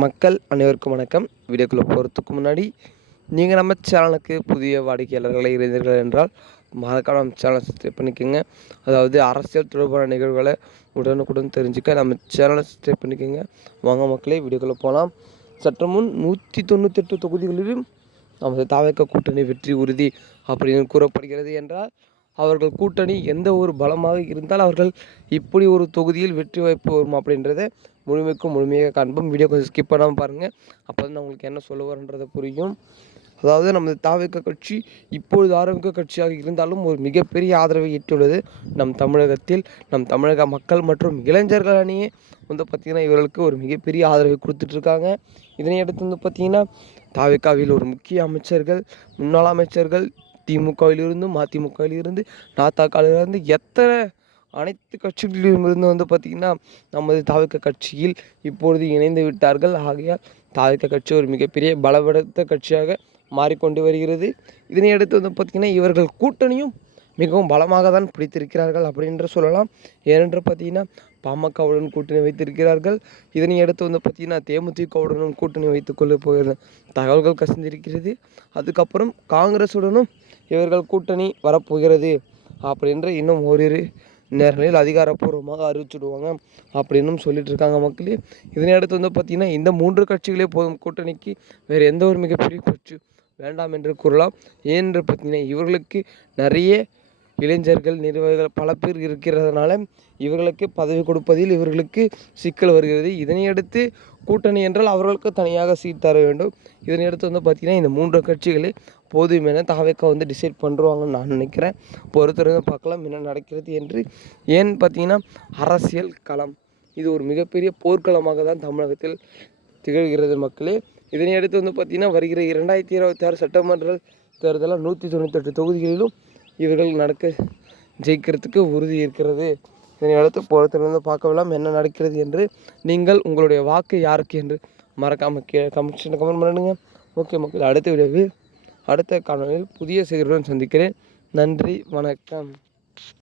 மக்கள் அனைவருக்கும் வணக்கம். வீடியோக்குள்ளே போகிறதுக்கு முன்னாடி நீங்கள் நம்ம சேனலுக்கு புதிய வாடிக்கையாளர்களை இருந்தீர்கள் என்றால் மறக்காம நம்ம சேனலை சப்ஸ்கிரைப் பண்ணிக்கோங்க. அதாவது அரசியல் தொடர்பான நிகழ்வுகளை உடனுக்குடன் தெரிஞ்சுக்க நம்ம சேனலை சப்ஸ்கிரைப் பண்ணிக்கோங்க. வாங்க மக்களே வீடியோக்குள்ளே போகலாம் சற்று முன் நூற்றி தொண்ணூத்தெட்டு தொகுதிகளிலும் நமது தாவக கூட்டணி வெற்றி உறுதி அப்படின்னு கூறப்படுகிறது என்றால் அவர்கள் கூட்டணி எந்த ஒரு பலமாக இருந்தால் அவர்கள் இப்படி ஒரு தொகுதியில் வெற்றி வாய்ப்பு வரும் அப்படின்றத முழுமைக்கும் முழுமையாக காண்போம். வீடியோ கொஞ்சம் ஸ்கிப் பண்ணாமல் பாருங்கள் அப்போ தான் உங்களுக்கு என்ன சொல்ல வரன்றதை புரியும். அதாவது நமது தாவக கட்சி இப்பொழுது ஆரம்பிக்க கட்சியாக இருந்தாலும் ஒரு மிகப்பெரிய ஆதரவை ஈட்டுள்ளது நம் தமிழகத்தில். நம் தமிழக மக்கள் மற்றும் இளைஞர்கள் அணியே வந்து பார்த்திங்கன்னா இவர்களுக்கு ஒரு மிகப்பெரிய ஆதரவை கொடுத்துட்ருக்காங்க இதனை அடுத்து வந்து பார்த்திங்கன்னா தாவிக்காவில் ஒரு முக்கிய அமைச்சர்கள் முன்னாள் அமைச்சர்கள் திமுகவிலிருந்தும் மதிமுகவிலிருந்து நாத்தாக்காவிலிருந்து எத்தனை அனைத்து கட்சிகளிலிருந்து வந்து பார்த்திங்கன்னா நமது தாவிக்க கட்சியில் இப்பொழுது இணைந்து விட்டார்கள். ஆகையால் தாவிக்க கட்சி ஒரு மிகப்பெரிய பலப்படுத்த கட்சியாக மாறிக்கொண்டு வருகிறது. இதனை அடுத்து வந்து பார்த்திங்கன்னா இவர்கள் கூட்டணியும் மிகவும் பலமாக தான் பிடித்திருக்கிறார்கள் அப்படின்ற சொல்லலாம். ஏனென்று பார்த்தீங்கன்னா பாமகவுடன் கூட்டணி வைத்திருக்கிறார்கள். இதனை அடுத்து வந்து பார்த்திங்கன்னா தேமுதிகவுடனும் கூட்டணி வைத்துக் கொள்ள போகிற தகவல்கள் கசிந்திருக்கிறது. அதுக்கப்புறம் காங்கிரஸுடனும் இவர்கள் கூட்டணி வரப்போகிறது அப்படின்ற இன்னும் ஓரிரு நேரங்களில் அதிகாரப்பூர்வமாக அறிவிச்சுடுவாங்க அப்படின்னும் சொல்லிட்டு இருக்காங்க மக்களே. இதனை அடுத்து வந்து பார்த்திங்கன்னா இந்த மூன்று கட்சிகளே போதும் கூட்டணிக்கு வேறு எந்த ஒரு மிகப்பெரிய கட்சி வேண்டாம் என்று கூறலாம். ஏனென்று பார்த்தீங்கன்னா இவர்களுக்கு நிறைய இளைஞர்கள் நிர்வாகிகள் பல பேர் இருக்கிறதுனால இவர்களுக்கு பதவி கொடுப்பதில் இவர்களுக்கு சிக்கல் வருகிறது. இதனையடுத்து கூட்டணி என்றால் அவர்களுக்கு தனியாக சீட் தர வேண்டும். இதனையடுத்து வந்து பார்த்திங்கன்னா இந்த மூன்று கட்சிகளே போதும் என தாவேக்கா வந்து டிசைட் பண்ணுவாங்கன்னு நான் நினைக்கிறேன். பொறுத்திருந்து பார்க்கலாம் என்ன நடக்கிறது என்று. ஏன்னு பார்த்தீங்கன்னா அரசியல் களம். இது ஒரு மிகப்பெரிய போர்க்களமாக தான் தமிழகத்தில் திகழ்கிறது மக்களே. இதனை அடுத்து வந்து பார்த்திங்கன்னா வருகிற இரண்டாயிரத்தி இருபத்தி ஆறு சட்டமன்ற தேர்தலில் நூற்றி தொண்ணூத்தெட்டு தொகுதிகளிலும் இவர்கள் நடக்க ஜெயிக்கிறதுக்கு உறுதி இருக்கிறது. இதனை அடுத்து பொறுத்திருந்து பார்க்கலாம் என்ன நடக்கிறது என்று நீங்கள் உங்களுடைய வாக்கு யாருக்கு என்று மறக்காமல் கே கமெண்ட்ஸில் கமெண்ட் பண்ணிடுங்க ஓகே மக்கள் அடுத்த வீடியோவில் அடுத்த காணொலியில் புதிய செய்தியுடன் சந்திக்கிறேன். நன்றி வணக்கம்.